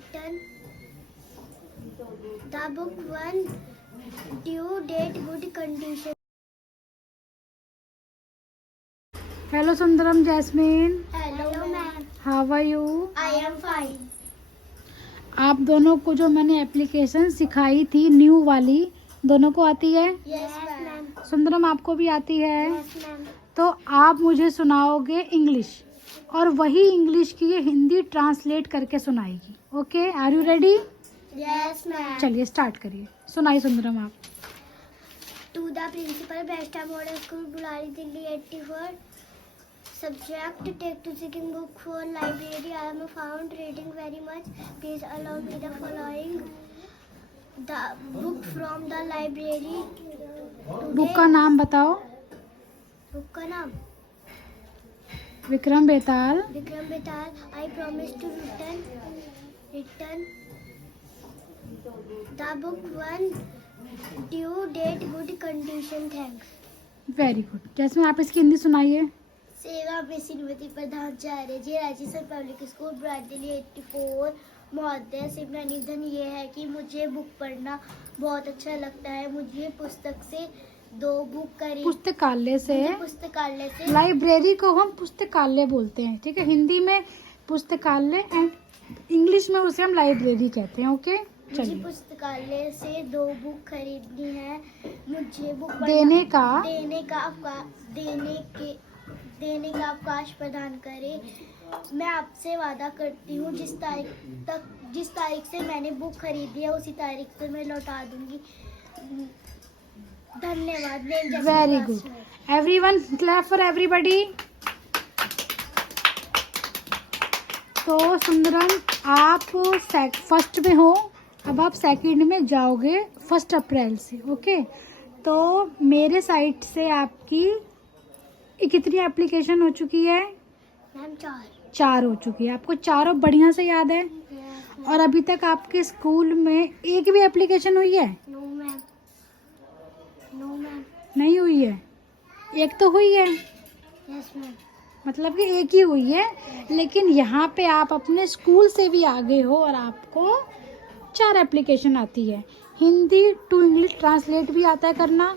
written. The book one due date good condition. Hello Sundaram, Jasmine. Hello ma'am. How are you? I am fine. आप दोनों को जो मैंने application सिखाई थी न्यू वाली, दोनों को आती है? Yes ma'am. सुंदरम आपको भी आती है? Yes ma'am. तो आप मुझे सुनाओगे इंग्लिश और वही इंग्लिश की ये हिंदी ट्रांसलेट करके सुनाएगी. Okay, are you ready? Yes ma'am. चलिए स्टार्ट करिए, सुनाइए सुंदरम आप. To the principal, Besta Model School, Bulari, Delhi 84. Subject, take to seeking book for library. I am found reading very much. Please allow me the following. The book from the library. Book का नाम बताओ. Book का नाम विक्रम बेताल. Vikram Betal. I promise to return the book one due date good condition. Thanks. Very good. जैसे आप इसकी हिंदी सुनाइए. सेवा में श्रीमती प्रधानाचार्य जी, राजस्थान पब्लिक स्कूल, दिल्ली 84. महोदय, सिर्फ निवेदन ये है कि मुझे बुक पढ़ना बहुत अच्छा लगता है. मुझे पुस्तक से 2 बुक खरीद पुस्तकालय से, पुस्तकालय से लाइब्रेरी को हम पुस्तकालय बोलते हैं, ठीक है. हिंदी में पुस्तकालय एंड इंग्लिश में उसे हम लाइब्रेरी कहते हैं. ओके, मुझे चलिए. पुस्तकालय से 2 बुक खरीदनी है. मुझे बुक देने का देने का अवकाश प्रदान करें. मैं आपसे वादा करती हूँ जिस तारीख से मैंने बुक खरीदी है उसी तारीख से मैं लौटा दूंगी. धन्यवाद. Very good. Everyone clap for everybody. तो सुंदरम आप फर्स्ट में हो, अब आप सेकंड में जाओगे 1 अप्रैल से. ओके, तो मेरे साइड से आपकी कितनी एप्लीकेशन हो चुकी है? मैम 4 हो चुकी है. आपको चारों बढ़िया से याद है? और अभी तक आपके स्कूल में एक भी एप्लीकेशन हुई है? No ma'am. नहीं हुई है. एक तो हुई है, यस मैम. मतलब कि एक ही हुई है. लेकिन यहाँ पे आप अपने स्कूल से भी आगे हो और आपको 4 एप्लीकेशन आती है. हिंदी टू इंग्लिश ट्रांसलेट भी आता है करना.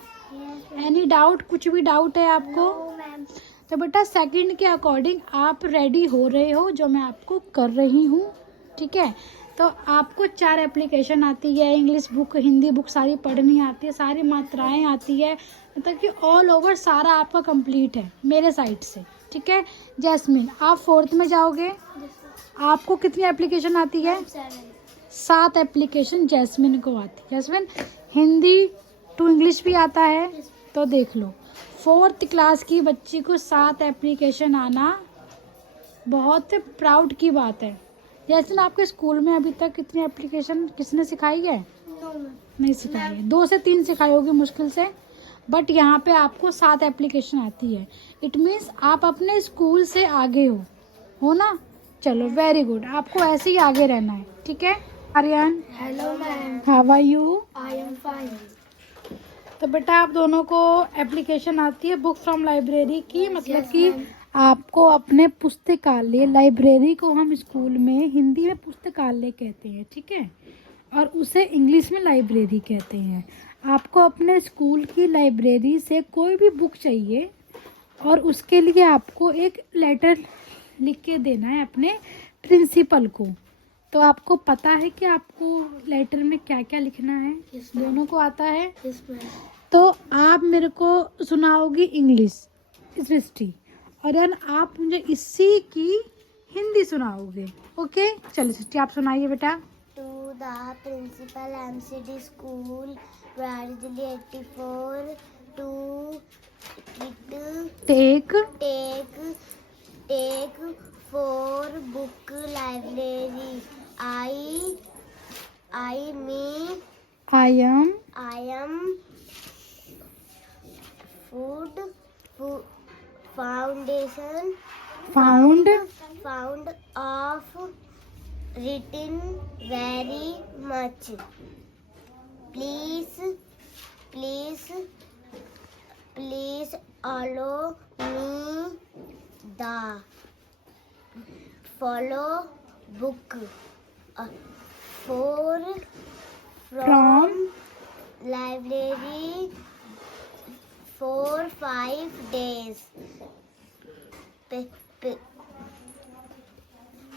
एनी डाउट, कुछ भी डाउट है आपको? मैम. तो बेटा सेकंड के अकॉर्डिंग आप रेडी हो रहे हो जो मैं आपको कर रही हूँ, ठीक है. तो आपको 4 एप्लीकेशन आती है. इंग्लिश बुक, हिंदी बुक सारी पढ़नी आती है, सारी मात्राएं आती है, मतलब कि ऑल ओवर सारा आपका कंप्लीट है मेरे साइड से, ठीक है. जैस्मिन आप 4th में जाओगे. आपको कितनी एप्लीकेशन आती है? 7 एप्लीकेशन जैस्मिन को आती है. जैस्मिन हिंदी टू इंग्लिश भी आता है, तो देख लो 4th क्लास की बच्ची को 7 एप्लीकेशन आना बहुत प्राउड की बात है. जैसे ना आपके स्कूल में अभी तक कितनी एप्लीकेशन किसने सिखाई है? नहीं सिखाई है. 2 से 3 सिखाई होगी मुश्किल से, बट यहाँ पे आपको 7 एप्लीकेशन आती है. इट मीन्स आप अपने स्कूल से आगे हो ना. चलो वेरी गुड. आपको ऐसे ही आगे रहना है, ठीक है. Aryan, hello ma'am. How are you? I am fine. तो बेटा आप दोनों को एप्लीकेशन आती है बुक फ्रॉम लाइब्रेरी की, मतलब कि आपको अपने पुस्तकालय, लाइब्रेरी को हम स्कूल में हिंदी में पुस्तकालय कहते हैं, ठीक है, और उसे इंग्लिश में लाइब्रेरी कहते हैं. आपको अपने स्कूल की लाइब्रेरी से कोई भी बुक चाहिए और उसके लिए आपको एक लेटर लिख के देना है अपने प्रिंसिपल को. तो आपको पता है कि आपको लेटर में क्या क्या लिखना है? दोनों को आता है? तो आप मेरे को सुनाओगी इंग्लिश सृष्टि, और आप मुझे इसी की हिंदी सुनाओगे. ओके, चलो सृष्टि आप सुनाइए बेटा. To the principal MCD school, Delhi 84. To take for book library. I am food found of written very much. Please allow me the follow book 4 From library 4-5 days.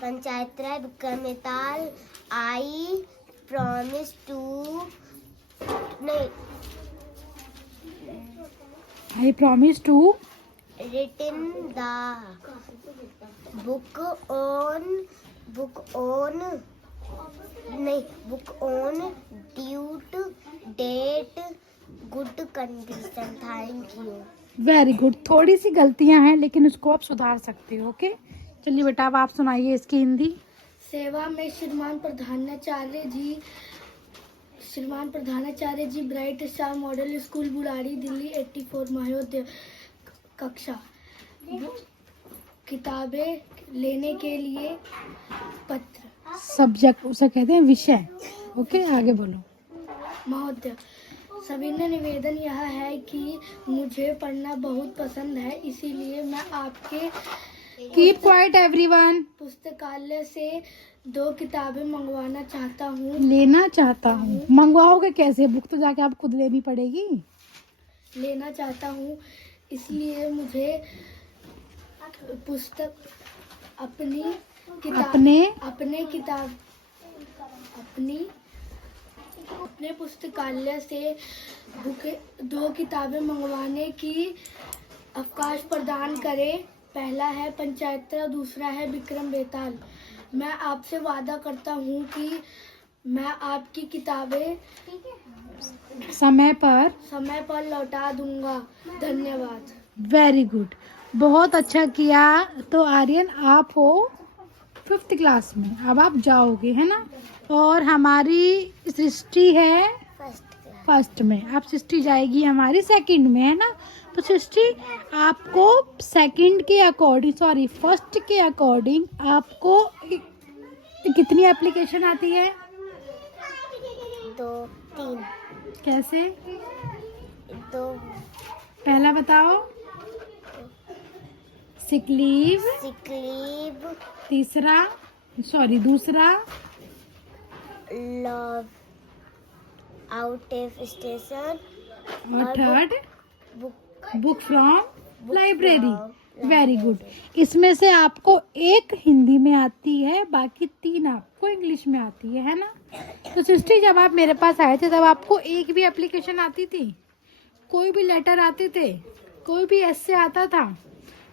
पंचायत राय Vikram Betal. I promise to नहीं I promise to written the book on due date good condition. Thank you. Very good. थोड़ी सी गलतियां हैं लेकिन उसको आप सुधार सकते हो. ओके, चलिए बेटा अब आप सुनाइए इसकी हिंदी. सेवा में श्रीमान प्रधानाचार्य जी Bright Star Model School Burari Delhi 84 महोदय कक्षा. किताबें लेने के लिए पत्र. सब्जेक्ट उसे कहते हैं विषय. ओके, आगे बोलो. महोदय, सविनय निवेदन यह है कि मुझे पढ़ना बहुत पसंद है, इसीलिए मैं आपके कीप क्वाइट एवरीवन. पुस्तकालय से 2 किताबें मंगवाना चाहता हूँ. लेना चाहता हूँ. मंगवाओगे कैसे? बुक तो जाके आप खुद लेनी पड़ेगी. लेना चाहता हूँ, इसलिए मुझे पुस्तक अपने पुस्तकालय से 2 किताबें मंगवाने की अवकाश प्रदान करें. पहला है पंचायत, दूसरा है विक्रम बेताल. मैं आपसे वादा करता हूँ कि मैं आपकी किताबें समय पर लौटा दूंगा. धन्यवाद. Very good. बहुत अच्छा किया. तो आर्यन आप हो 5th क्लास में, अब आप जाओगे है ना. और हमारी सृष्टि है फर्स्ट में. अब सृष्टि जाएगी हमारी 2nd में है ना. तो सृष्टि आपको 2nd के अकॉर्डिंग फर्स्ट के अकॉर्डिंग आपको कितनी एप्लीकेशन आती है? 2-3. कैसे? 2 पहला बताओ. Sick leave. दूसरा लव आउट ऑफ स्टेशन. और third book from library. from very good. इसमें से आपको 1 हिंदी में आती है, बाकी 3 आपको इंग्लिश में आती है ना. तो सृष्टि जब आप मेरे पास आए थे तब आपको एक भी एप्लीकेशन आती थी? कोई भी लेटर आते थे? कोई भी ऐसे आता था?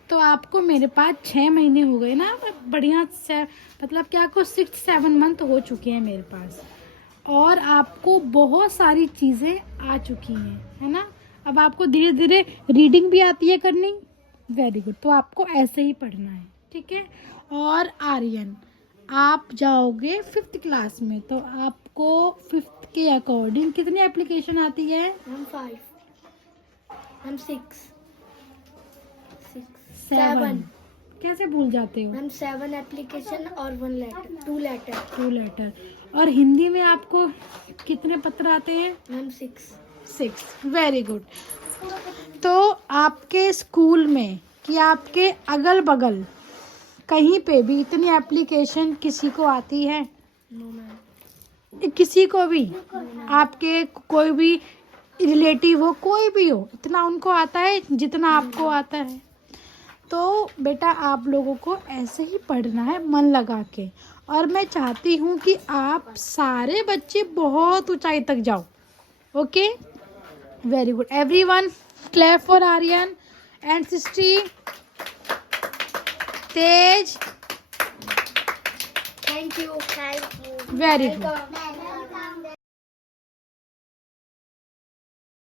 तो आपको मेरे पास 6 महीने हो गए ना बढ़िया से, मतलब कि आपको 6-7 मंथ हो चुके हैं मेरे पास, और आपको बहुत सारी चीज़ें आ चुकी हैं है ना. अब आपको धीरे धीरे रीडिंग भी आती है करनी. Very good. तो आपको ऐसे ही पढ़ना है, ठीक है. और आर्यन आप जाओगे 5th क्लास में, तो आपको 5th के अकॉर्डिंग कितनी एप्लीकेशन आती है? हम 5. हम 6. 7. कैसे भूल जाते हो? हम 7 एप्लीकेशन और 2 लेटर. और हिंदी में आपको कितने पत्र आते हैं? हम 6. Very good. तो आपके स्कूल में कि आपके अगल बगल कहीं पे भी इतनी एप्लीकेशन किसी को आती है? No ma'am. किसी को भी? आपके कोई भी रिलेटिव हो, कोई भी हो, इतना उनको आता है जितना आपको आता है? तो बेटा आप लोगों को ऐसे ही पढ़ना है मन लगा के. और मैं चाहती हूँ कि आप सारे बच्चे बहुत ऊंचाई तक जाओ. Okay, very good. Everyone clap for Aryan and Srishti. तेज. Thank you. Very good.